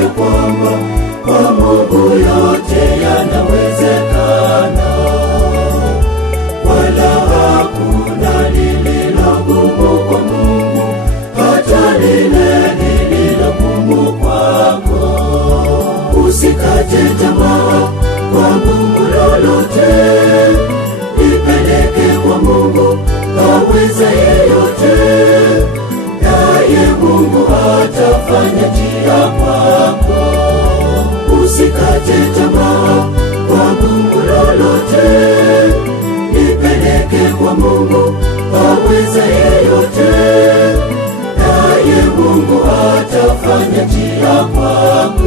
kuonyesha kwamba kwa Mungu yote yanawezekana, wala hakuna lililo gumu kwa Mungu, hata lile lililo gumu kwako. Usikate tamaa kwa gumu lolote, lipeleke kwa Mungu aweza yeyote, naye Mungu atafanya njia kwako. Usikate tamaa kwa gumu lolote, lipeleke kwa Mungu aweza yeyote, naye Mungu atafanya njia kwako.